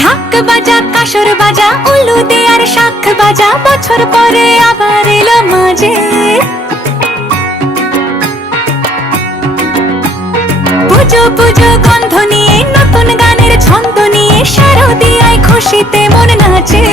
ঢাক বাজা কাসর বাজা উলু দে আর শাখ বাজা, বছর পরে আবার এলো মাঝে। পুজো পুজো গন্ধ নিয়ে নতুন গানের ছন্দ নিয়ে শারদিয়ায় খুশিতে মন নাচে।